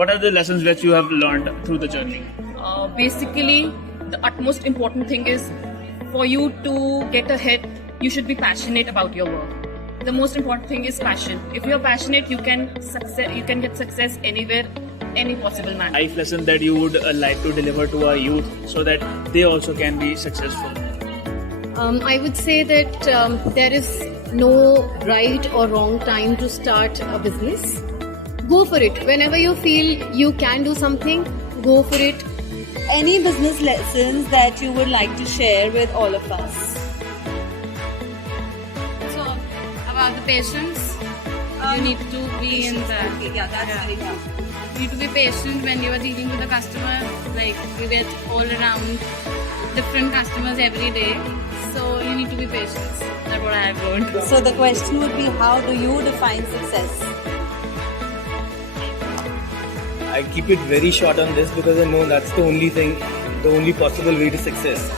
What are the lessons that you have learned through the journey? Basically, the utmost important thing is for you to get ahead, you should be passionate about your work. The most important thing is passion. If you're passionate, you can get success anywhere, any possible manner. Life lesson that you would like to deliver to our youth so that they also can be successful. I would say that there is no right or wrong time to start a business. Go for it. Whenever you feel you can do something, go for it. Any business lessons that you would like to share with all of us? So, about the patience, you need to be in the... Yeah, that's very good. You need to be patient when you are dealing with a customer. Like, you get all around different customers every day. So, you need to be patient. That's what I have learned. So the question would be, how do you define success? I keep it very short on this because I know that's the only thing, the only possible way to success.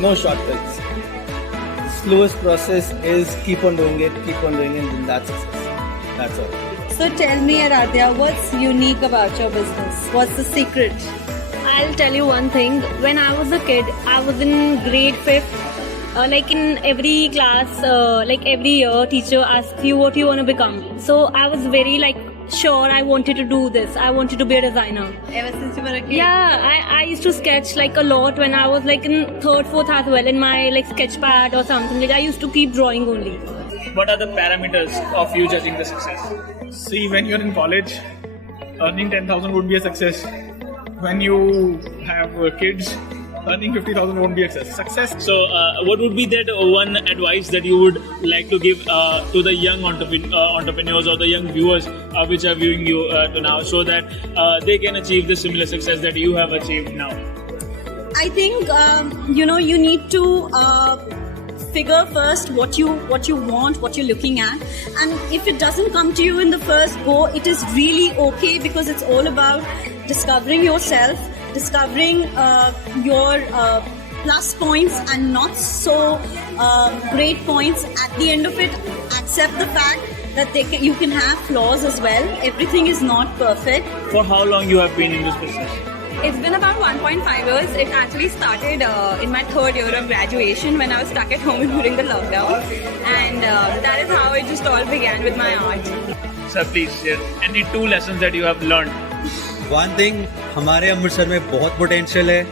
No shortcuts. The slowest process is keep on doing it, and that's success. That's all. So tell me, Aradhya, what's unique about your business? What's the secret? I'll tell you one thing. When I was a kid, I was in grade 5th. Like in every class, like every year, teacher asks you what you want to become. So I was very sure I wanted to do this. I wanted to be a designer. Ever since you were a kid? Yeah, I used to sketch a lot when I was in 3rd, 4th as well in my sketch pad or something. I used to keep drawing only. What are the parameters of you judging the success? See, when you're in college, earning 10,000 would be a success. When you have kids, earning 50,000 won't be a success. So, what would be that one advice that you would like to give to the young entrepreneurs or the young viewers which are viewing you now, so that they can achieve the similar success that you have achieved now? I think you need to figure first what you want, what you're looking at, and if it doesn't come to you in the first go, it is really okay, because it's all about discovering yourself, discovering your plus points and not so great points. At the end of it, accept the fact that you can have flaws as well. Everything is not perfect. For how long you have been in this business? It's been about 1.5 years. It actually started in my 3rd year of graduation when I was stuck at home during the lockdown. And that is how it just all began with my art. Sir, please share any 2 lessons that you have learned. One thing, हमारे अमृतसर में बहुत potential है.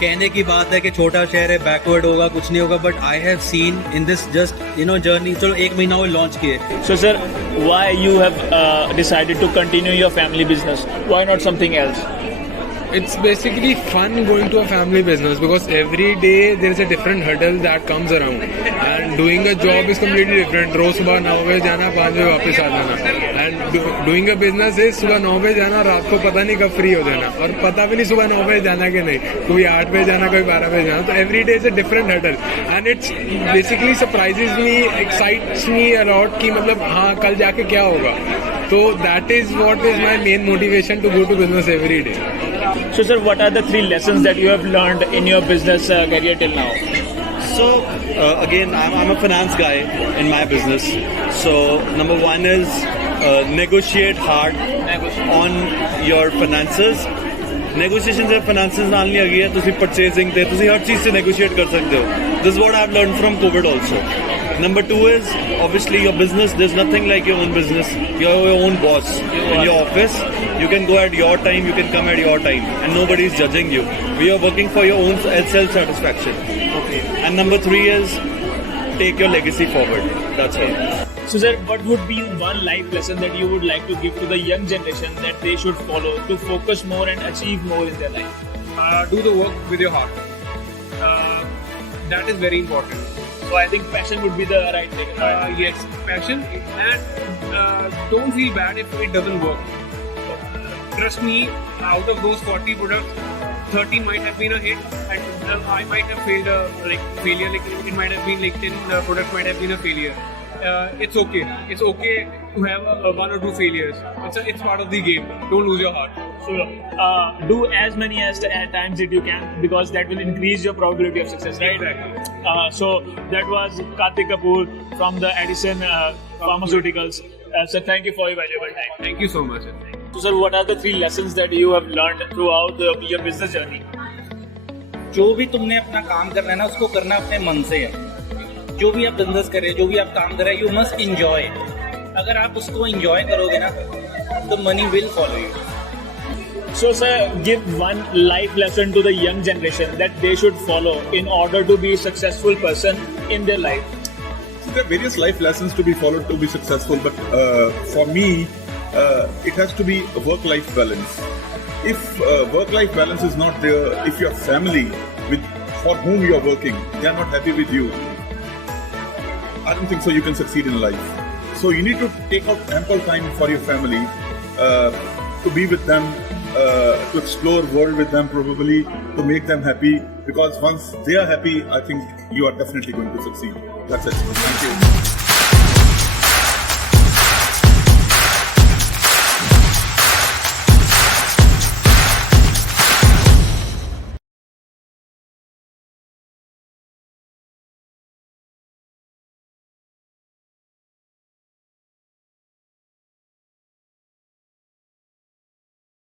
कहने की बात है कि छोटा शहर है, बैकवर्ड होगा, कुछ नहीं होगा, but I have seen in this just journey. चलो 1 महीना वो लॉन्च किए. So sir, why you have decided to continue your family business? Why not something else? It's basically fun going to a family business because every day there is a different hurdle that comes around, and doing a job is completely different. रोज सुबह 9 बजे जाना, 5 बजे वापस आ जाना, and doing a business is सुबह 9 बजे जाना, रात को पता नहीं कब फ्री हो जाना, और पता भी नहीं सुबह 9 बजे जाना कि नहीं, कोई 8 बजे जाना, कोई 12 बजे जाना. तो every day is a different hurdle, and it's basically surprises me, excites me a lot कि मतलब हाँ कल जाके क्या होगा. So that is what is my main motivation to go to business every day. So sir, what are the 3 lessons that you have learned in your business career till now? So again, I'm a finance guy in my business. So number 1 is negotiate hard on your finances. Negotiations of finances ਨਾਲ ਨਹੀਂ ਹੈਗੀ ਹੈ. ਤੁਸੀਂ purchasing ਤੇ ਤੁਸੀਂ ਹਰ ਚੀਜ਼ से negotiate ਕਰ ਸਕਦੇ ਹੋ. This is what I've learned from COVID also. Number 2 is obviously your business. There's nothing like your own business. You're your own boss in your office. You can go at your time. You can come at your time, and nobody is judging you. We are working for your own self-satisfaction. Okay. And number 3 is take your legacy forward. That's all. So sir, what would be one life lesson that you would like to give to the young generation that they should follow to focus more and achieve more in their life? Do the work with your heart. That is very important. So I think passion would be the right thing. Yes, passion, and don't feel bad if it doesn't work. Trust me, out of those 40 products, 30 might have been a hit, and I might have failed failure. It might have been 10 products might have been a failure. It's okay. It's okay to have 1 or 2 failures. It's part of the game. Don't lose your heart. So do as many as times that you can, because that will increase your probability of success, right? Exactly. So that was Karthik Kapoor from the Edison Pharmaceuticals. So thank you for your valuable time. Thank you so much. So, sir, what are the 3 lessons that you have learned throughout your business journey? जो भी तुमने अपना काम करना है ना उसको करना अपने मन से है। जो भी आप बिजनेस कर रहे हो, जो भी आप काम कर रहे हो, यू मस्ट इंजॉय। अगर आप उसको इंजॉय करोगे ना तो money will follow you. So, sir, give one life lesson to the young generation that they should follow in order to be a successful person in their life. There are various life lessons to be followed to be successful, but for me, it has to be a work-life balance. If work-life balance is not there, if your family for whom you are working, they are not happy with you, I don't think so you can succeed in life. So you need to take out ample time for your family, to be with them, to explore world with them, probably to make them happy, because once they are happy, I think you are definitely going to succeed. That's it. Thank you.